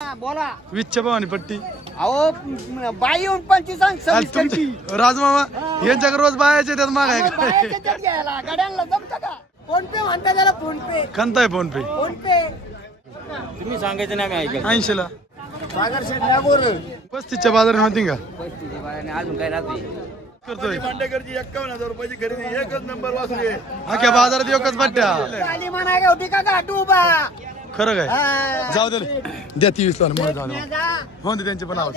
बोला वीसच्या भावानी पट्टी. अहो बाई येऊन 25 राजमामा यांच्याकडे रोज बायाचे त्यात मागाय गाड्यांना जमतं का? फोन पे म्हणता त्याला फोन पे. खंताय फोन पे. फोन पे तुम्ही सांगायचं नाही आम्ही ऐकायचं. 80 ला सागर शेठ नागोर 35च्या बाजारात होती का? अजून काय राहते करतोय भांडेकरची 51,000 रुपयाची खरेदी एकच नंबर वाचली. अख्या बाजारात एकच पट्ट्या. आली म्हणा का होती का गाठू बा. खरं काय? जाऊ दे द्या 23 ला मला जाऊ दे. हो दे त्यांचे पण आवाज.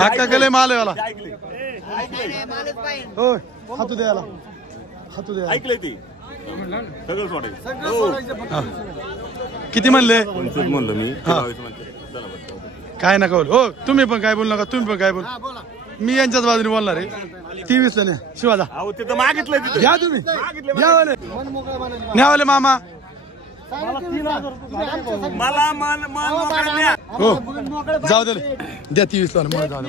हक्का केले माल आहे वाला. हो हातू द्यायला हातू द्या. ऐकलंय ती सगळं सोडायचं. किती म्हणले? म्हणलं मी काय नका बोल. हो तुम्ही पण काय बोल नका. तुम्ही पण काय बोल. मी यांच्याच बाजूने बोलणार आहे. 23 ला न्या शिवाजा. अहो तिथं मागितलंय तिथं. घ्या तुम्ही न्यावाले न्यावाले मामा. मला मन मोकळं द्या. हो जाऊ दे द्या 23 ला मला जाऊ दे.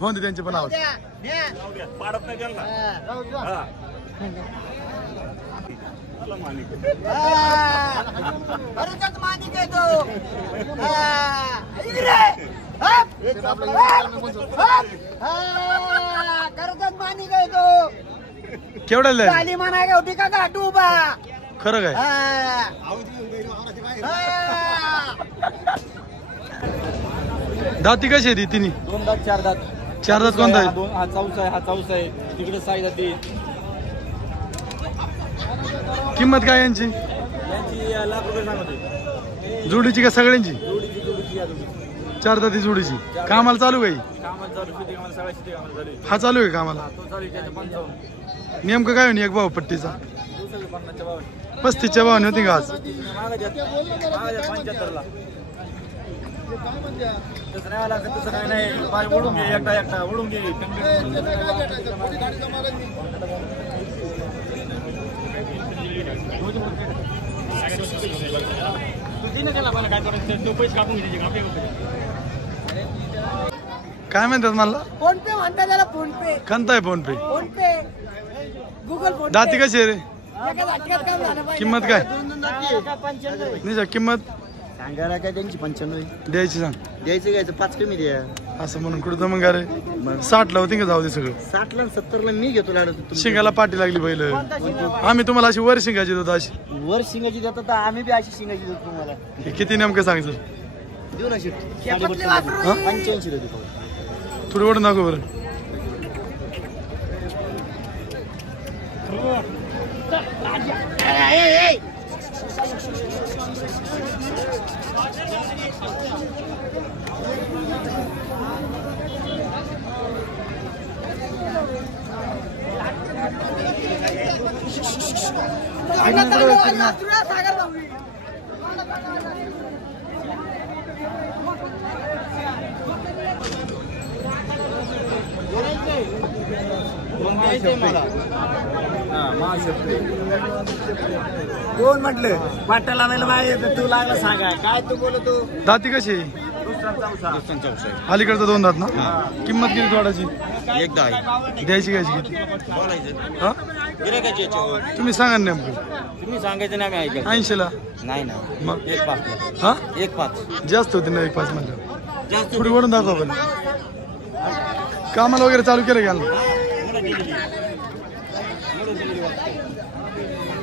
हो दे त्यांचे पण आवाज. पाडत नाही त्यांना. मानिक आहे तो. करतात मानिक आहे तो. केवढ्याला आहे? आली म्हणा का होती का गाठू बा. खरं काय? दाती कशी आहे ती तिन्ही? 2 दात 4 दात. 4 दात कोणता आहे? हा चौसा आहे, हा चौसा आहे, तिकडे 6 जाती. किंमत काय यांची? यांची लाख रुपये सांगते. जोडीची का सगळ्यांची? जोडीची या जोडी. 4 दाती जोडीची. कामाला चालू काही? कामाला चालू शेती कामाला सगळ्या शेती कामाला चालू आहे. हा चालू आहे कामाला. तो चालू आहे त्याच्या 55. नेमकं काय होईल एक भाऊ पट्टीचा? दुसऱ्याला 50च्या भावाने. 35च्या भावाने होती का आज? मागायच्यात 75ला. तसं नाही आला तसं काय नाही. पाय ओढून घे एकटा ओढून घे. काय म्हणतात मला? फोन पे म्हणता त्याला फोन पे. खंताय फोन पे. फोन पे गुगल फोन. दाती कशी आहे रे? किंमत किंमत काय? 95. निशा किंमत सांगायला काय त्यांची 95 द्यायची सांग. द्यायचं घ्यायचं 5 कमी द्या. असं म्हणून कुठं मग अरे 60 ला होती का? जाऊ दे सगळं. 60ला 70ला मी घेतो लाडू. शिंगाला पाठी लागली पहिलं. आम्ही तुम्हाला अशी वर शिंगाची देतो अशी. वर शिंगाची देतात तर आम्ही बी अशी शिंगाची देतो तुम्हाला. हे किती नेमकं सांगचं? देऊ ना शेट. शेपटली वासरू. 85 देतो. थोडी ओढ नको बरं. कोण म्हटलं वाटा लावायला बाहेर तू लागला सांगा काय तू बोलतो. दाती कशी आहे? अलीकडचं 2 दात ना? किंमत किती जोडाची? एकदा द्यायची घ्यायची किती? हा तुम्ही सांगा ना नेमकं. तुम्ही सांगायचं नाही आम्ही ऐकायचं. 80 ला नाही ना मग 1.5 हा 1.5 जास्त होते ना 1.5 म्हणलं. थोडी ओढून दाखवा पण. कामाला वगैरे चालू केलं घ्याल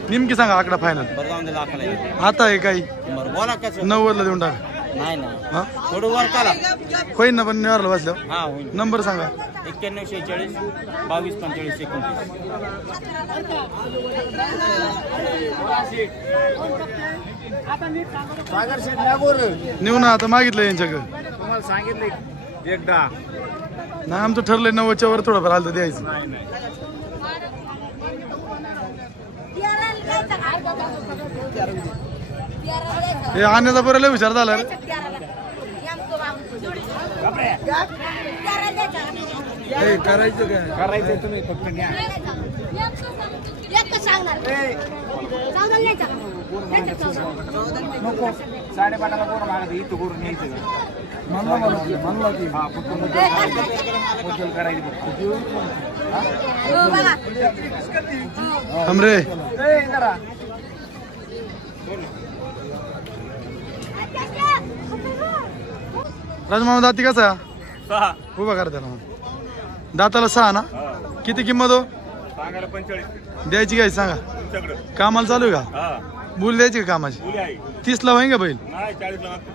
नेमकी सांगा आकडा फायनल. बरं जाऊन दे लाखाला. आता आहे काही बरं बोला कसं. 90 ला देऊन टाका. नाही ना हा थोडं वर काला. होईल ना पण निवारला बसल्यावर. हा होईल. नंबर सांगा. 9146 22 45 29. सागर शेठ नागोर नेऊ ना आता मागितलं यांच्याकडे. तुम्हाला सांगितलं एकदा. नाही आमचं ठरलंय 90च्या वर थोडंफार आलं तर द्यायचं. हे आणण्याचा बरं लय विचार झाला रे. करायचं काय? करायचं तुम्ही फक्त न्या. नको 8.5ला कोण मागत इथं करून यायचं का? म्हणलं की हा फक्त करायची हमरे राजमामा दाती कसा 6 उभा करा त्याला मग. दाताला 6 ना. किती किंमत हो सांगायला 45 द्यायची काय सांगा. तुमच्याकडे कामाला चालू आहे का. हा बोल द्यायची का कामाची. मुली आहे 30 ला होईन का बैल. नाही 40 ला मागतात.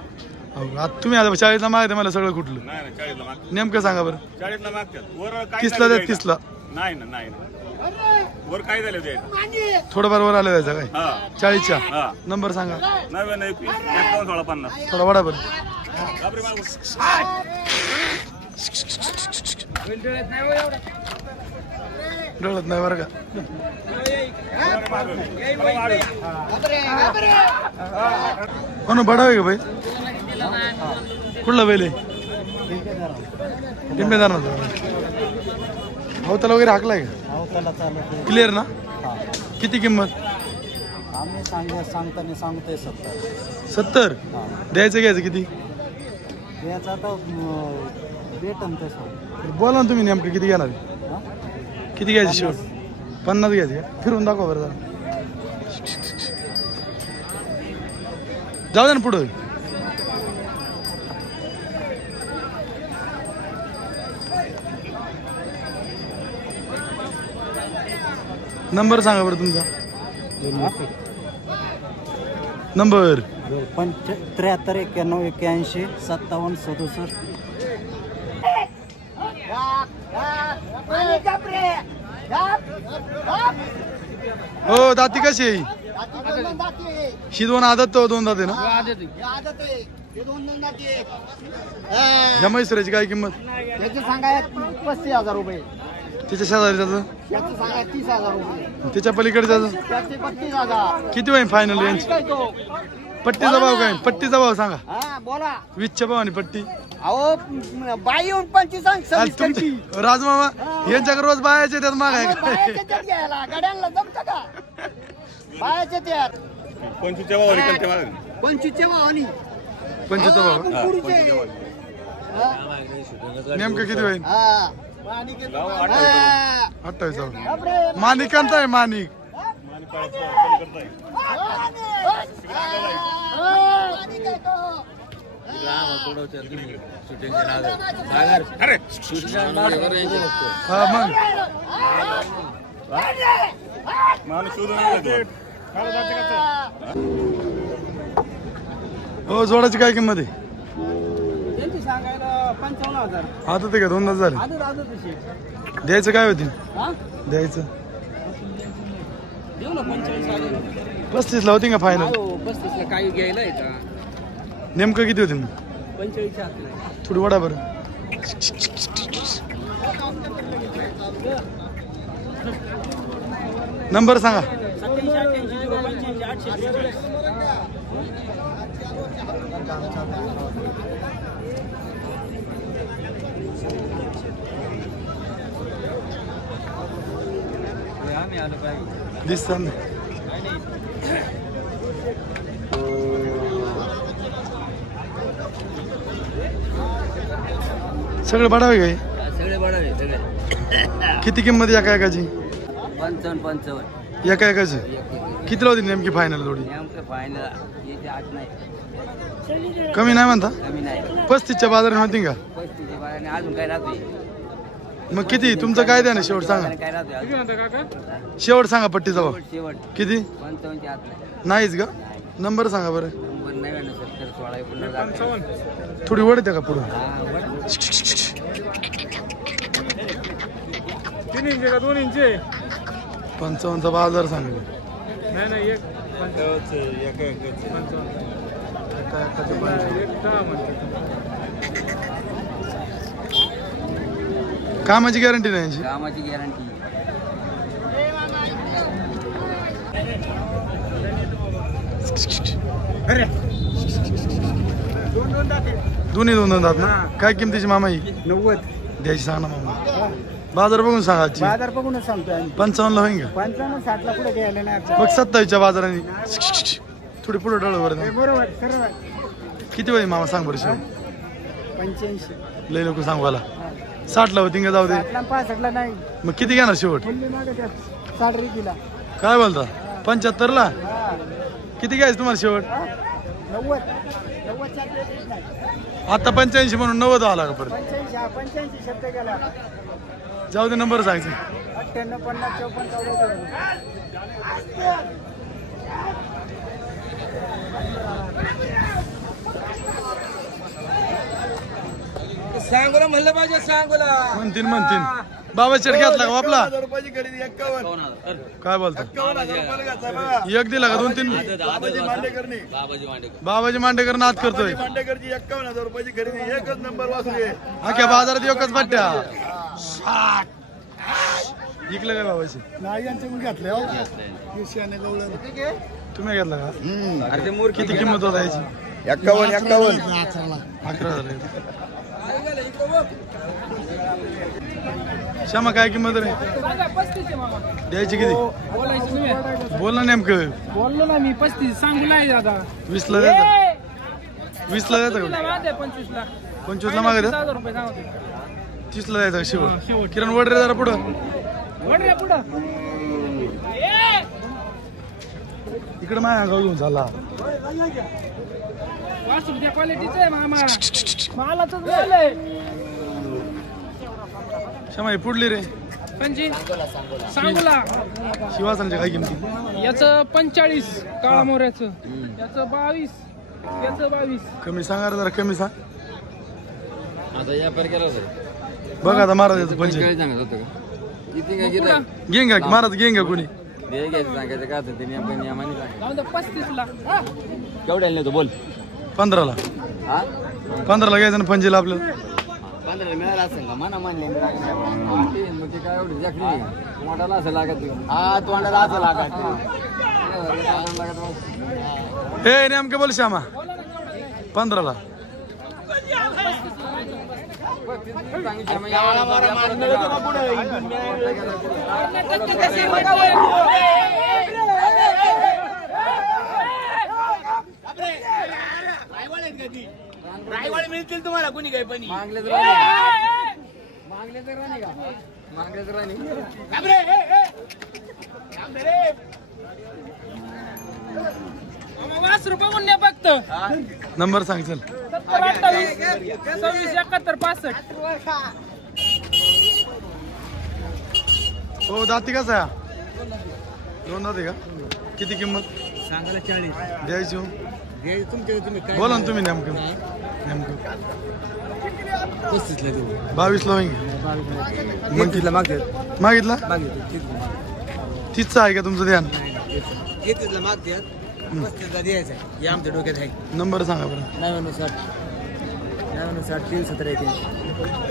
आता तुम्ही आता 40 ला मागते मला सगळं कुठलं नाही ना 40 ला मागतात. नेमकं सांगा बरं. 40 ला मागतात. वर काय 30 ला द्या 30 ला. नाही ना नाही ना वर काय झालं ते थोडंफार वर आलं जायचं काय. हा 40च्या हा नंबर सांगा. 99 51 थोडा वाढा बरं. बापरे मागू डळत नाही बरं का. कोण बडा आहे का भाई. कुठला बैल आहे. टिंबेदार अवताला वगैरे हाकलाय का. क्लिअर ना. किती किंमत. आम्ही सांगताना सांगतोय 70 द्यायचं घ्यायचं किती. याचा आता भेटन तसं. बोला ना तुम्ही नेमकं किती घेणार. किती घ्यायची शेवट. 50 घ्यायची का. फिरून दाखवा बरं जरा. जाऊ दे ना पुढं. नंबर सांगा बरं तुमचा. नंबर 73 91 81 57 67. हो दाती कशी आहे. ही 2 आदत तो 2 दाते ना. ह्या म्हैसुराची काय किंमत. याचे सांगाय 35,000 रुपये. तिच्या शेजारीचं याचे सांगाय 30,000 रुपये. त्याच्या पलीकडचं त्याचे 35,000. किती होईल फायनल रेंज. काय तो. पट्टीचा भाव काय. पट्टीचा भाव सांगा. हा बोला. 20च्या भावानी पट्टी. अहो बाई येऊन 25 सांग आज 26 करती. तुमची राजमामा यांच्याकडे रोज बायाचे त्यात मागाय अहो, का. बायाच्या त्यात घ्यायला गाड्यांना जमतं का. बायाच्या त्यात 25 च्या वर इकडे तेव्हा 25 च्या भावानी. 25चा भाव. आपण पुढचे. हा. नेमकं किती होईल. हा. हा. 28 बापरे. माणिकांचा आहे माणिक. अरे हा मग माणूस शोधून हो जोडाची काय किंमत आहे. त्यांची सांगायला 55,000. आता ते का 2 झाले. आजच तशी. द्यायचं काय होती. हा द्यायचं देऊ ना 45,000. 35 ला होती का फायनल. हो 35 ला काही घ्यायला आहे का. नेमकं किती होती. 45 च्या आतला आहे. थोडी वडा बरं. नंबर सांगा. 87 दिसत ना. सगळे बडावे काय. सगळे बडावे सगळे. किती किंमत एका एकाची. 55 एका एकाची कितीला होती नेमकी फायनल थोडी. नेमकं फायनल याची आठ नाही कमी नाही म्हणता. कमी नाही. 35च्या बाजारात होती का. 35 बाराने अजून काय राहतोय. मग किती तुमचं काय द्या ना शेवट सांगा. काय राहतोय शेवट सांगा पट्टीचा भाव. शेवट किती 55 च्या आत नाही. नाहीच का. नंबर सांगा बरं. नंबर 99 70 16 19. थोडी वड द्या का पुढं. 3 इंच का 2 इंच. 55चा बाजार सांगा. नाही एक 55. कामाची गॅरंटी नाही यांची. कामाची गॅरंटी. दोन्ही 2 दात ना. काय किमतीची मामा ही 90. द्यायची सांगा ना मामा. बाजार बघून सांगा आजची. बाजार बघूनच सांगतोय आम्ही. 55 ला होईन का. 55 60 ला पुढे घ्यायला नाही. मग 27च्या बाजाराने थोडी पुढे डळ बरं. बरोबर सर्व. किती होईल मामा सांग बरं शेवट. 85. लय लोक सांगू मला 60 ला होती का जाऊ दे. 65 ला नाही. मग किती घेणार शेवट. मुंबई मागे त्या 60 किला. काय बोलता 75 ला. किती घ्यायचं तुम्हाला शेवट. 90च्या देत नाही. आता 85 म्हणून 90 आला का परत 85 शब्द गेला. जाऊ दे नंबर सांगते 98 50 54 सांगोला म्हणलं पाहिजे सांगोला म्हणतीन बाबा शेट घेतला का आपला रुपयाची खरेदी 51 काय बोलतो 51,000 रुपयाला घातला बघा. एक दिला का 2-3 बाबाजी मांडेकरनी बाबाजी मांडेकर नाद करतोय मांडेकरची 51,000 रुपयाची खरेदी एकच नंबर वाचली. अख्या बाजारात एकच बट्ट्या इकलं काय बाबाची नाही यांच्याकडून घेतले हो विषयाने गवळण तुम्ही घेतला का किती किंमत होता याची 51 11,000 श्यामा काय किंमत रे द्यायची किती बोल ना नेमकं बोललो ना मी 35 सांगू नाही दादा 20 ला द्यायचं 20 ला द्यायचं का 25 ला 25 ला मागे 1000 रुपये सांगतो 30 ला द्यायचं शेवट किरण वडरे जरा पुढं वडरे पुढं इकडे माझ्या गाव घेऊन झाला वासरू त्या क्वालिटीचं आहे मामा मला तर झालंय श्यामा हे पुढली रे पंची सांगूला शिवासनाची काय किमती याचं 45 काळा मोऱ्याचं याचं 22 याचं 22 कमी सांगा रे जरा कमी सांग आता या पर केला बघा आता महाराज याचं पंच सांगत होतं किती काय पुढं घेंगा महाराज घेंगा कोणी दे घ्यायचं सांगायचं का ते नेमकं नियमाने सांगायचं जाऊन दे 35 ला केवढ्या नाही तो बोल 15 ला हा 15 ला घ्यायचं ना पंचीला आपल्याला 15 मिळाला असेल का मना मानले मग ते काय एवढी जखली मोठाला असं लागत हा तोंडाला असं लागत हे नेमकं बोल श्यामा 15 ला रायवाडे मिळतील तुम्हाला कुणी काही पण मागले तर राणी का मागले तर राणी वासरू बघून नाही फक्त नंबर सांग चल 70 28 26 71 65 हो दाती कसा आहे 2 दाती का किती किंमत सांगायला 40 द्यायची हो तुमच्या तुम्ही काय बोला ना तुम्ही नेमकं 35 ला देऊ 22 ला होईन मागतील मागतात मागितला मागतात 30 आहे का तुमचं ध्यान 31 ला मागतात 35 ला द्यायचं हे आमच्या डोक्यात आहे नंबर सांगा बरं 99 60 317